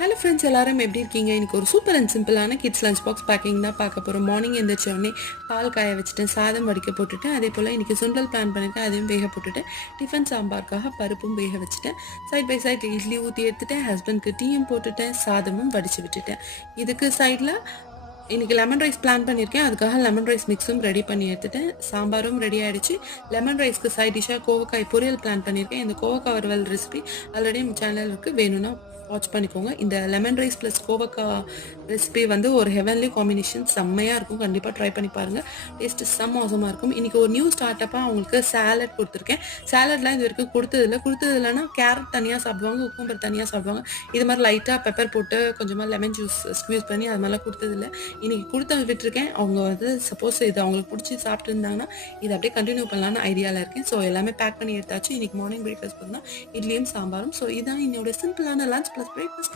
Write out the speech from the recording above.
Hello friends, எல்லாரும் எப்படி இருக்கீங்க? இன்னைக்கு ஒரு சூப்பர் அண்ட் சிம்பிளான கிட்ஸ் லஞ்ச் பாக்ஸ் பேக்கிங் தான் பார்க்க போகிறோம். மார்னிங் எழுந்திரிச்ச உடனே பால் காய வச்சுட்டேன், சாதம் வடிக்க போட்டுட்டேன். அதே போல் இன்றைக்கி சுண்டல் பிளான் பண்ணியிருக்கேன், அதையும் வேக போட்டுட்டேன். டிஃபன் சாம்பாருக்காக பருப்பும் வேக வச்சுட்டேன். சைட் பை சைட் இட்லி ஊற்றி எடுத்துட்டேன். ஹஸ்பண்ட்க்கு டீயும் போட்டுட்டேன், சாதமும் வடித்து விட்டுட்டேன். இதுக்கு சைடில் இன்றைக்கி லெமன் ரைஸ் பிளான் பண்ணியிருக்கேன். அதுக்காக லெமன் ரைஸ் மிக்ஸும் ரெடி பண்ணி எடுத்துட்டேன். சாம்பாரும் ரெடி ஆகிடுச்சு. லெமன் ரைஸ்க்கு சைட் டிஷ்ஷாக கோவக்காய் பொரியல் பிளான் பண்ணியிருக்கேன். இந்த கோவக்காய் வறுவல் ரெசிபி ஆல்ரெடி நம்ம சேனல் இருக்குது, வேணும்னா வாட்ச் பண்ணிக்கோங்க. இந்த லெமன் ரைஸ் ப்ளஸ் கோவக்காய் ரெசிபி வந்து ஒரு ஹெவன்லி காம்பினேஷன், செம்மையாக இருக்கும். கண்டிப்பாக ட்ரை பண்ணி பாருங்கள். டேஸ்ட்டு செம்ம அவசமாக இருக்கும். இன்றைக்கி ஒரு நியூ ஸ்டார்ட்டப்பாக அவங்களுக்கு சேலட் கொடுத்துருக்கேன். சேலட்லாம் இது வரைக்கும் கொடுத்ததில்லைன்னா கேரட் தனியாக சாப்பிடுவாங்க, குக்கும்பர் தனியாக சாப்பிடுவாங்க. இது மாதிரி லைட்டாக பெப்பர் போட்டு கொஞ்சமாக லெமன் ஜூஸ் ஸ்க்வீஸ் பண்ணி அது மாதிரிலாம் கொடுத்ததில்லை. இன்றைக்கி கொடுத்து விட்டுருக்கேன். அவங்க வந்து சப்போஸ் இது அவங்களுக்கு பிடிச்சி சாப்பிட்டு இருந்தாங்கன்னா இதை அப்படியே கண்டினியூ பண்ணலான்னு ஐடியாவில் இருக்கேன். ஸோ எல்லாமே பேக் பண்ணி எடுத்தாச்சு. இன்றைக்கி மார்னிங் பிரேக்ஃபாஸ்ட் பண்ணால் இட்லியும் சாம்பாரும். ஸோ இதான் என்னோட சிம்பிளான லஞ்ச் ப்ளஸ் பிரேக்ஃபாஸ்ட்.